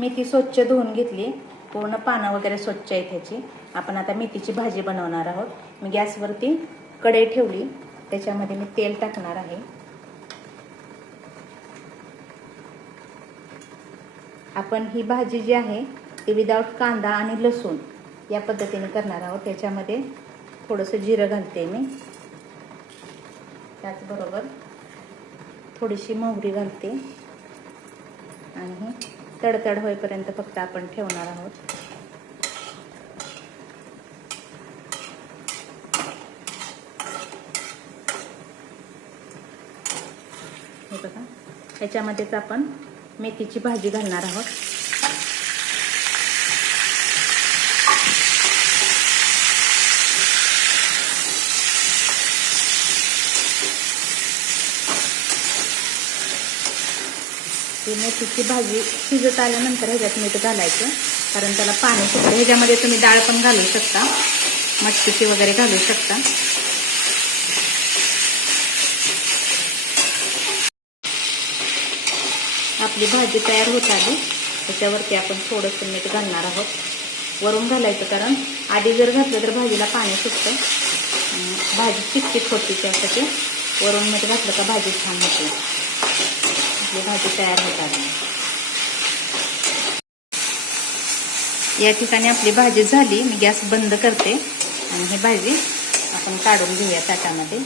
मेथी स्वच्छ धुवून घेतली पूर्ण पानं वगैरे स्वच्छ आहे त्याची आपण आता मेथीची भाजी बनवणार आहोत मी गॅसवरती कढई ठेवली त्याच्यामध्ये मी तेल टाकणार आहे आपण ही भाजी जी आहे ती विदाऊट कांदा आणि लसूण या पद्धतीने करणार आहोत त्याच्यामध्ये थोडंसं जिरं घालते मी त्याचबरोबर थोडीशी मोहरी घालते आणि तडतड होईपर्यंत फक्त आपण ठेवणार आहोत हे बघा याच्यामध्येच आपण मेथीची भाजी घालणार आहोत मेथीची भाजी शिजत आल्यानंतर ह्याच्यात मीठ घालायचं कारण त्याला पाणी सुटतं ह्याच्यामध्ये तुम्ही डाळ पण घालू शकता मटकीची वगैरे घालू शकता आपली भाजी तयार होत आली त्याच्यावरती आपण थोडंसं मीठ घालणार आहोत वरून घालायचं कारण आधी जर घातलं तर भाजीला पाणी सुटतं भाजी चिकचिक होती त्यासाठी वरून मीठ घातलं का भाजी छान होते आपली भाजी तयार होत आहे या ठिकाणी आपली भाजी झाली मी गॅस बंद करते आणि ही भाजी आपण काढून घेऊया ताटामध्ये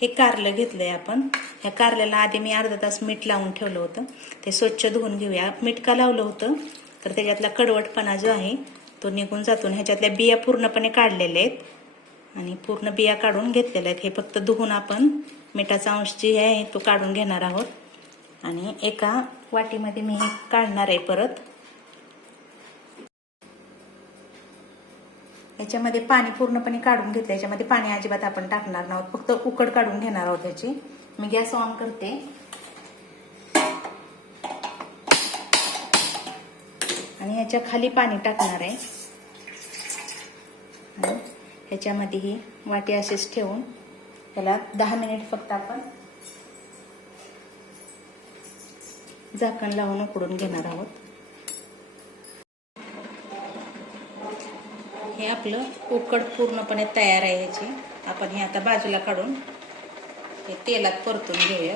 हे कारलं घेतलंय आपण ह्या कारल्याला आधी मी अर्धा तास मीठ लावून ठेवलं होतं ते स्वच्छ धुवून घेऊया मीठ का लावलं होतं तर त्याच्यातला कडवटपणा जो आहे तो निघून जातो ह्याच्यातल्या बिया पूर्णपणे काढलेल्या आहेत आणि पूर्ण बिया काढून घेतलेल्या आहेत हे फक्त धुवून आपण मिठाचा अंश जे आहे तो काढून घेणार आहोत आणि एका वाटीमध्ये मी हे काढणार आहे परत याच्यामध्ये पाणी पूर्णपणे काढून घेतलं याच्यामध्ये पाणी अजिबात आपण टाकणार नाहीत फक्त उकड काढून घेणार आहोत याची मी गॅस ऑन करते आणि याच्या खाली पाणी टाकणार आहे ह्याच्यामध्ये ही वाटी असेच ठेवून त्याला दहा मिनिट फक्त आपण झाकण लावून उकडून घेणार आहोत हे आपलं उकड पूर्णपणे तयार आहे ह्याची आपण हे आता बाजूला काढून हे तेलात परतून घेऊया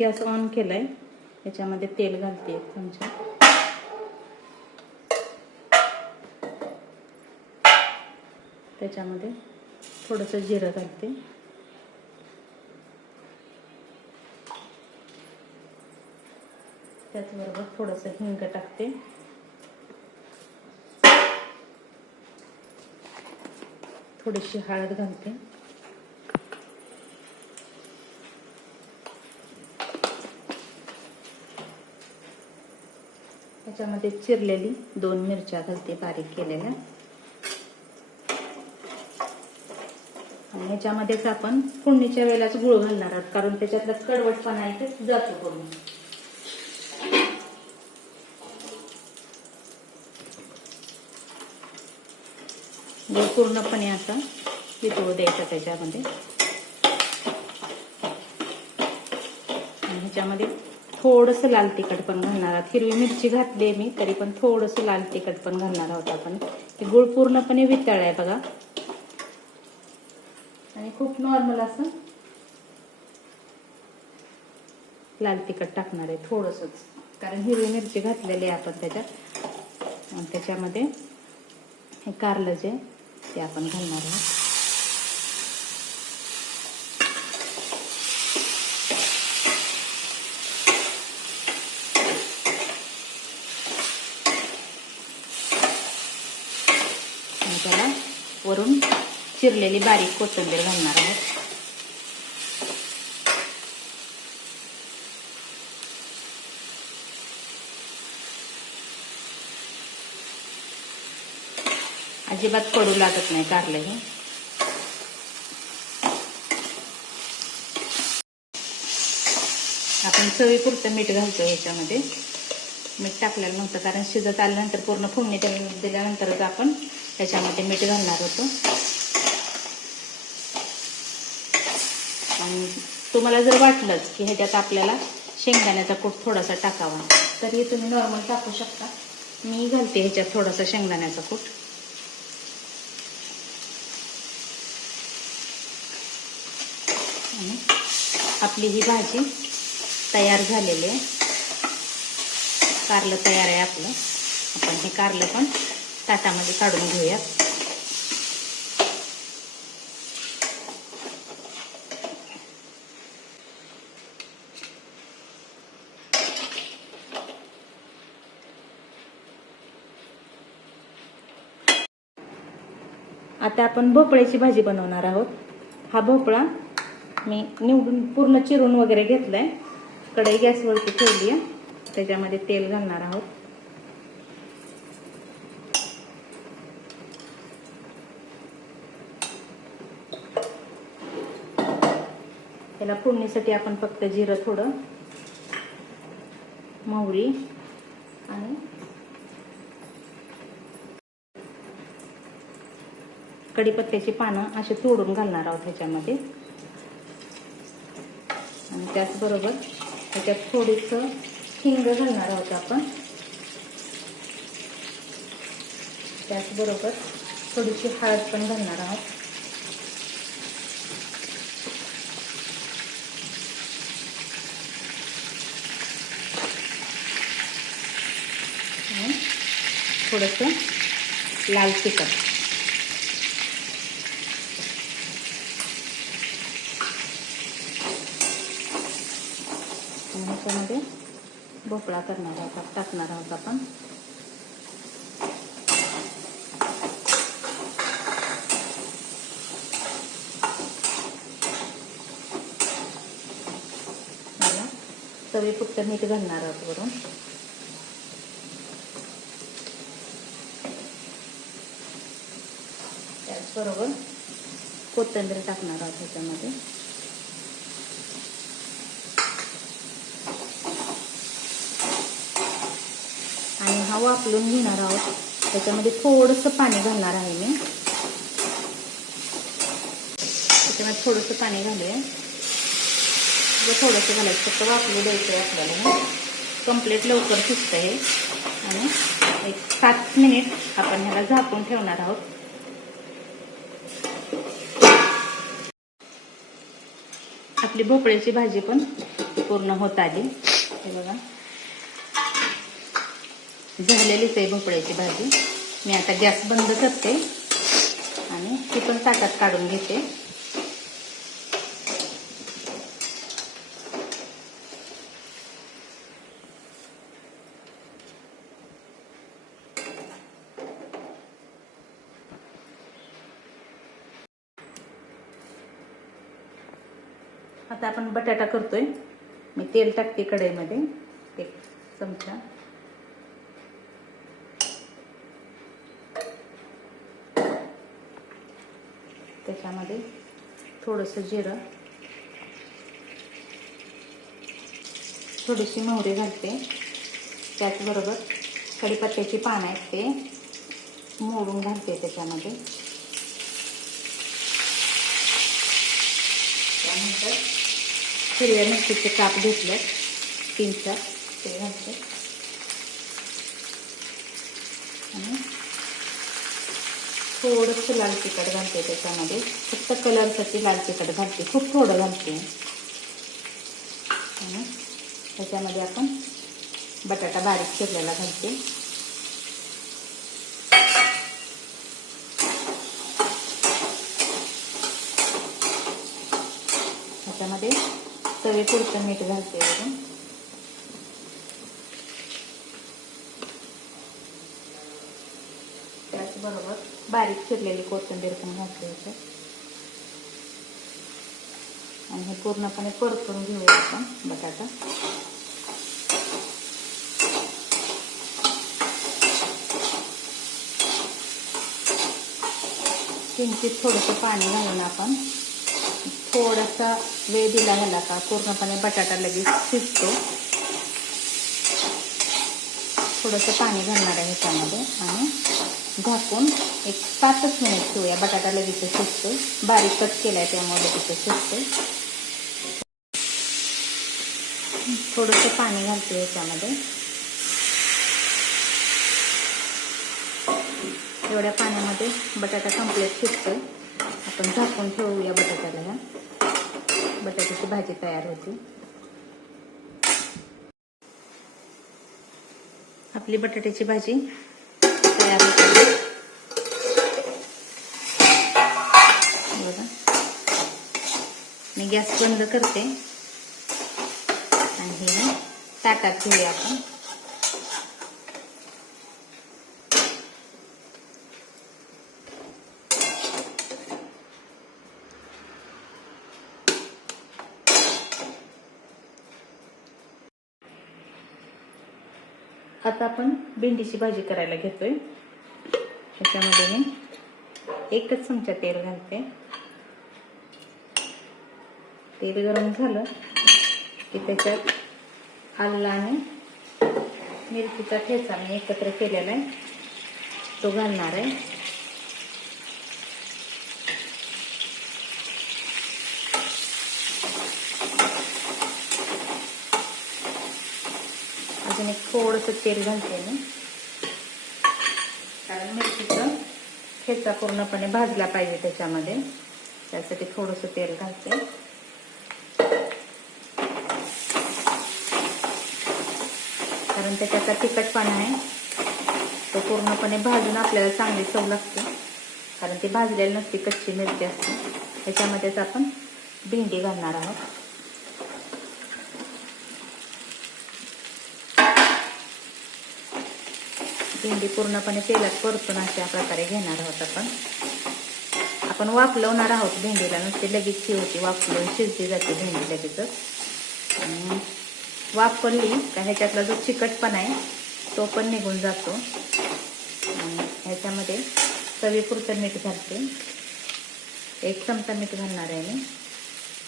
गॅस ऑन केलाय त्याच्यामध्ये तेल घालते एक त्याच्यामध्ये थोडंसं जिरं घालते त्याचबरोबर थोडस हिंग टाकते थोडीशी हळद घालते त्याच्यामध्ये चिरलेली दोन मिरच्या घालते बारीक केलेल्या आणि याच्यामध्येच आपण फोडणीच्या वेळेलाच गुळ घालणार आहोत कारण त्याच्यातला कडवटपणा आहे तेच जातो करून म्हणजे पूर्णपणे असं वितळू द्यायचं त्याच्यामध्ये ह्याच्यामध्ये थोडंसं लाल तिखट पण घालणार आहोत हिरवी मिरची घातली आहे मी तरी पण थोडंसं लाल तिखट पण घालणार आहोत आपण ते गुळ पूर्णपणे वितळ आहे बघा आणि खूप नॉर्मल असं लाल तिखट टाकणार आहे थोडंसंच कारण हिरवी मिरची घातलेली आहे आपण त्याच्यात त्याच्यामध्ये हे कारलं जे ते आपण घालणार आहोत त्याला वरून चिरलेली बारीक कोथंबीर घालणार आहोत अजिबात पडू लागत नाही कारलं हे आपण चवीपुरतं मीठ घालतो ह्याच्यामध्ये मीठ टाकलेलं नव्हतं कारण शिजत आल्यानंतर पूर्ण फोडणी दिल्यानंतरच आपण त्याच्यामध्ये मीठ घालणार होतो आणि तुम्हाला जर वाटलंच की ह्याच्यात आपल्याला शेंगदाण्याचा कूट थोडासा टाकावा तरी तुम्ही नॉर्मल टाकू शकता मी घालते ह्याच्यात थोडासा शेंगदाण्याचा कूट आपली ही भाजी तयार झालेली आहे कारलं तयार आहे आपलं आपण हे कारलं पण ताटामध्ये काढून घेऊयात आता आपण भोपळ्याची भाजी बनवणार आहोत हा भोपळा मी निवडून पूर्ण चिरून वगैरे घेतलंय कढई गॅसवरती ठेवली आहे त्याच्यामध्ये तेल घालणार आहोत त्याला फोडणीसाठी आपण फक्त जिरं थोडं मोहरी आणि कढीपत्त्याची पानं असे तोडून घालणार आहोत ह्याच्यामध्ये त्याचबरोबर त्याच्यात थोडीसं हिंग घालणार आहोत आपण त्याचबरोबर थोडीशी हळद पण घालणार आहोत थोडंसं लाल तिखट तुकडा करणार आहोत टाकणार आहोत आपण सगळीपुरत मीठ घालणार आहोत वरून त्याचबरोबर कोथिंबीर टाकणार आहोत ह्याच्यामध्ये वापरून घेणार आहोत त्याच्यामध्ये थोडंसं पाणी घालणार आहे मी त्याच्यामध्ये थोडंसं पाणी घालूया म्हणजे थोडंसं घालायचं फक्त वापरू द्यायचं आहे आपल्याला कम्प्लीट लवकर शिकत आहे आणि एक सात मिनिट आपण ह्याला झाकून ठेवणार आहोत आपली भोपळ्याची भाजी पण पूर्ण होत आली हे बघा झालेलीच आहे भोपळ्याची भाजी मी आता गॅस बंद करते आणि ती पण ताकात काढून घेते आता आपण बटाटा करतोय मी तेल टाकते कढईमध्ये एक चमचा त्याच्यामध्ये थोडंसं जिरं थोडीशी मोहरी घालते त्याचबरोबर कढीपत्त्याची पानं आहेत ते मोडून घालते त्याच्यामध्ये त्यानंतर हिरव्या मिरचीचे काप घेतले तीन चार ते घालते थोडंसं लाल तिखट घालते त्याच्यामध्ये फक्त कलरसाठी लाल तिखट घालते खूप थोडं घालते त्याच्यामध्ये आपण बटाटा बारीक चिरलेला घालते त्याच्यामध्ये पुरतं मीठ घालते आपण चिरलेली कोथिंबीर पण घातली होती आणि हे पूर्णपणे परतून घेऊया आपण बटाटा किंचित थोडस पाणी घालून आपण थोडासा वेळ दिला घाला का पूर्णपणे बटाटा लगेच शिजतो थोडस पाणी घालणार आहे त्यामध्ये आणि झाकून एक पाचच मिनिट ठेवूया बटाटा लगेच शिजतो बारीक कट केलाय त्यामध्ये त्यामुळे लगेच सुटतो थोडस पाणी घालतो याच्यामध्ये एवढ्या पाण्यामध्ये बटाटा कम्प्लीट शिजतोय आपण झाकून ठेवूया बटाट्याला बटाट्याची भाजी तयार होती आपली बटाट्याची भाजी बघा मी गॅस बंद करते आणि हे ताटात ठेवूया आपण आता आपण भेंडीची भाजी करायला घेतोय ह्याच्यामध्ये मी एकच चमचा तेल घालते तेल गरम झालं की त्याच्यात आलं आणि मिरचीचा ठेचा मी एकत्र केलेला आहे तो घालणार आहे आणि थोडंसं तेल घालते मी कारण मिरचीचा खेचा पूर्णपणे भाजला पाहिजे त्याच्यामध्ये त्यासाठी थोडंसं तेल घालते कारण त्याच्याचा तिखटपणा आहे तो पूर्णपणे भाजून आपल्याला चांगली चव लागते कारण ती भाजलेली नसते कच्ची मिरची असते त्याच्यामध्येच आपण भेंडी घालणार आहोत भेंडी पूर्णपणे तेलात परतून अशा प्रकारे घेणार आहोत आपण आपण वाफलवणार आहोत भेंडीला नुसती लगेच शिवची वापलून शिजली जाते भेंडी लगेच आणि वापरली का ह्याच्यातला जो चिकटपणा आहे तो पण निघून जातो ह्याच्यामध्ये चवीपुरतं मीठ घालते एक चमचा मीठ घालणार आहे मी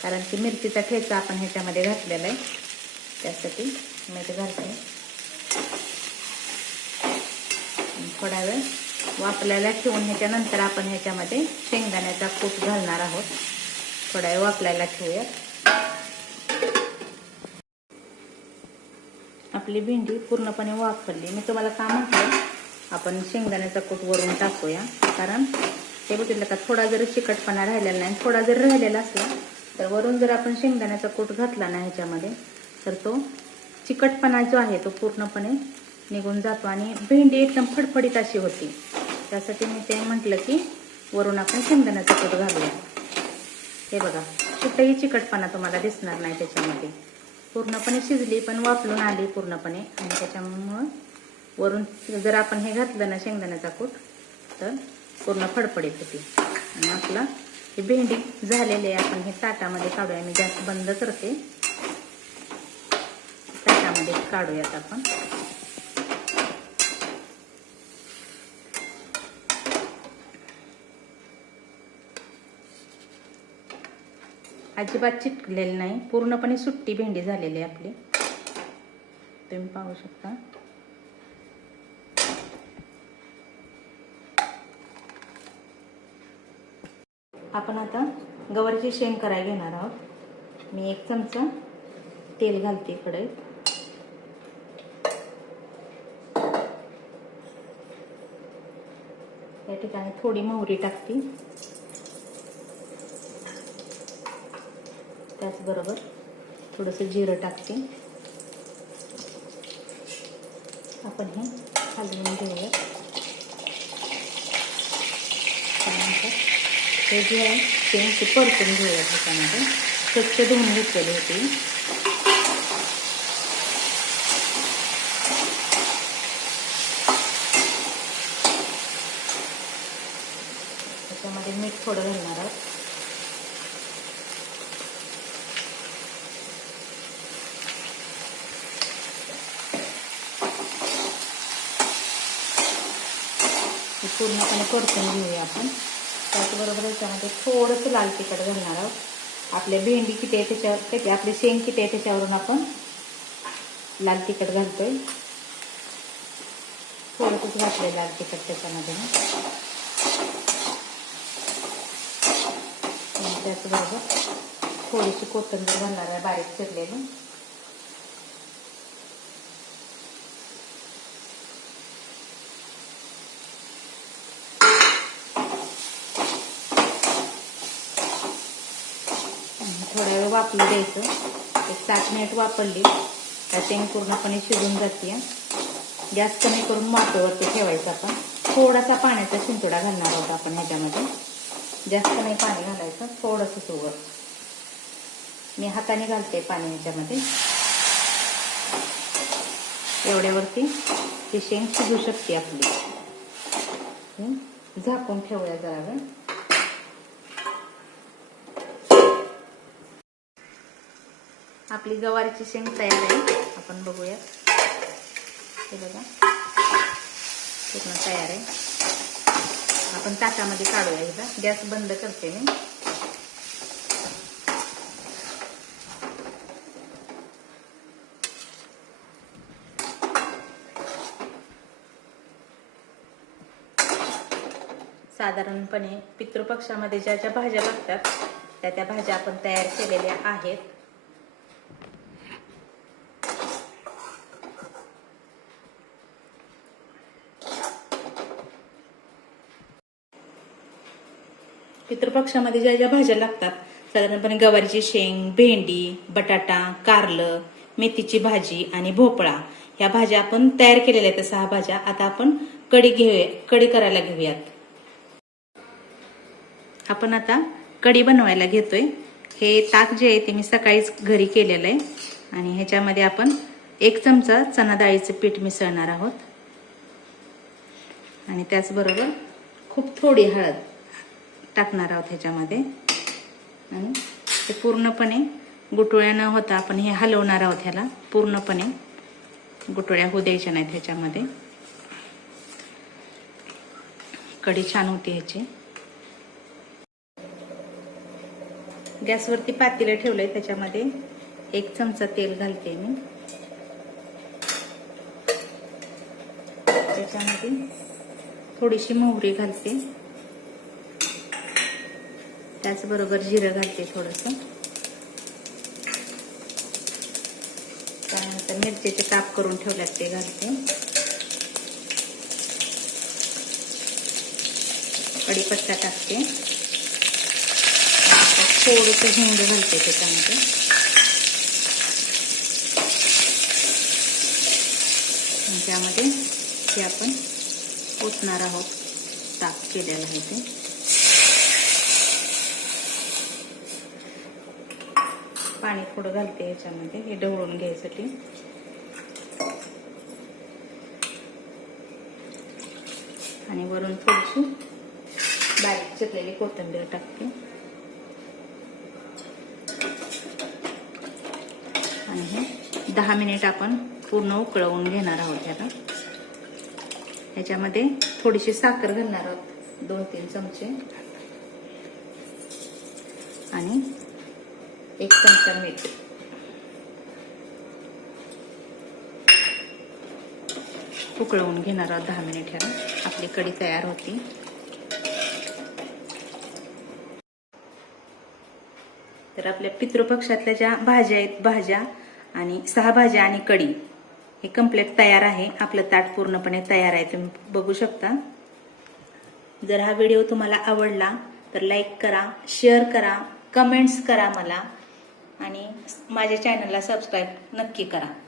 कारण की मिरचीचा ठेचा आपण ह्याच्यामध्ये घातलेला आहे त्यासाठी मीठ घालते थोडा वेळ वापरायला ठेवून ह्याच्यानंतर आपण ह्याच्यामध्ये शेंगदाण्याचा कूट घालणार आहोत थोडा वेळ वापरायला ठेवूया आपली भेंडी पूर्णपणे वापरली मी तुम्हाला काम म्हटलं आपण शेंगदाण्याचा कूट वरून टाकूया कारण हे बघितलं का थोडा जर चिकटपणा राहिलेला नाही थोडा जर राहिलेला असला तर वरून जर आपण शेंगदाण्याचा कूट घातला ना ह्याच्यामध्ये तर तो चिकटपणा जो आहे तो पूर्णपणे निघून जातो आणि भेंडी एकदम फडफडीत अशी होती त्यासाठी मी ते म्हटलं की वरून आपण शेंगदाण्याचा कूट घालूया हे बघा कुठंही चिकटपणा तुम्हाला दिसणार नाही त्याच्यामध्ये पूर्णपणे शिजली पण वापरून आली पूर्णपणे आणि त्याच्यामुळं वरून जर आपण हे घातलं ना शेंगदाण्याचा कूट तर पूर्ण फडफडीत होती आणि आपलं हे भेंडी झालेले आपण हे ताटामध्ये काढूया मी गॅस बंद करते ताटामध्ये काढूयात आपण अजिबात चिटकलेली नाही पूर्णपणे सुट्टी भेंडी झालेली आहे आपली तुम्ही पाहू शकता आपण आता गवरची शेंग करायला घेणार आहोत मी एक चमचा तेल घालते इकडे या ठिकाणी थोडी मोहरी टाकते बरोबर थोडंसं जिरं टाकते आपण हे हलवून घेऊया त्यानंतर हे जे आहे ते परतून घेऊया त्याच्यामध्ये स्वच्छ धुवून घेतलेली होती पूर्णपणे परतून घेऊया आपण त्याचबरोबर याच्यामध्ये थोडंसं लाल तिखट घालणार आहोत आपल्या भेंडी किती आहे त्याच्यावर त्याची आपली शेंग किती आहे त्याच्यावरून आपण लाल तिखट घालतोय थोडंसंच घातलं लाल तिखट त्याच्यामध्ये त्याचबरोबर थोडीशी कोथंबीर घालणार आहे बारीक चिरलेली वापरू द्यायचं एक सात मिनिट वापरली त्या शेंग पूर्णपणे शिजून जाते गॅस कमी करून मातेवरती ठेवायचं आपण थोडासा पाण्याचा शिंतुडा घालणार आहोत आपण ह्याच्यामध्ये जास्त नाही पाणी घालायचं थोडंसं सुगर मी हाताने घालते पाणी ह्याच्यामध्ये एवढ्यावरती ती शेंग शिजू शकते आपली झाकून ठेवूया जरा वेळ आपली गवारीची शेंग तयार आहे आपण बघूया हे बघा पूर्ण तयार आहे आपण ताटामध्ये काढूया एकदा गॅस बंद करते मी साधारणपणे पितृपक्षामध्ये ज्या ज्या भाज्या लागतात त्या त्या भाज्या आपण तयार केलेल्या आहेत पितृपक्षामध्ये ज्या ज्या भाज्या लागतात साधारणपणे गवारीची शेंग भेंडी बटाटा कारलं मेथीची भाजी आणि भोपळा ह्या भाज्या आपण तयार केलेल्या आहेत सहा भाज्या आता आपण कडी घेऊया कडी करायला घेऊयात आपण आता कडी बनवायला घेतोय हे ताक जे आहे ते मी सकाळीच घरी केलेलं आहे आणि ह्याच्यामध्ये आपण एक चमचा चना डाळीचं पीठ मिसळणार आहोत आणि त्याचबरोबर खूप थोडी हळद टाकणार आहोत ह्याच्यामध्ये आणि ते पूर्णपणे गुटोळ्या न होता आपण हे हलवणार आहोत ह्याला पूर्णपणे गुटोळ्या होऊ द्यायच्या नाहीत ह्याच्यामध्ये कढी छान होती ह्याची गॅसवरती पातीला ठेवलं आहे त्याच्यामध्ये एक चमचा तेल घालते मी त्याच्यामध्ये थोडीशी मोहरी घालते त्याचबरोबर जिरं घालते थोडंसं त्यानंतर मिरचीचे काप करून ठेवल्यात ते घालते कडीपत्ता टाकते थोडंसं हिंग घालते त्याच्यामध्ये त्यामध्ये ते आपण ओतणार आहोत ताप केलेलं आहे ते पाणी थोडं घालते याच्यामध्ये हे ढवळून घ्यायसाठी आणि वरून थोडीशी बारीक चिरलेली कोथिंबीर टाकते आणि हे दहा मिनिट आपण पूर्ण उकळवून घेणार आहोत ह्याला याच्यामध्ये थोडीशी साखर घालणार आहोत दोन तीन चमचे आणि एक चमचा मीठ उकळवून घेणार आहोत दहा मिनिट ह्याला आपली कढी तयार होती तर आपल्या पितृपक्षातल्या ज्या भाज्या आहेत भाज्या आणि सहा भाज्या आणि कढी हे कम्प्लीट तयार आहे आपलं ताट पूर्णपणे तयार आहे तुम्ही बघू शकता जर हा व्हिडिओ तुम्हाला आवडला तर लाईक करा शेअर करा कमेंट्स करा मला आणि माझ्या चॅनलला सबस्क्राईब नक्की करा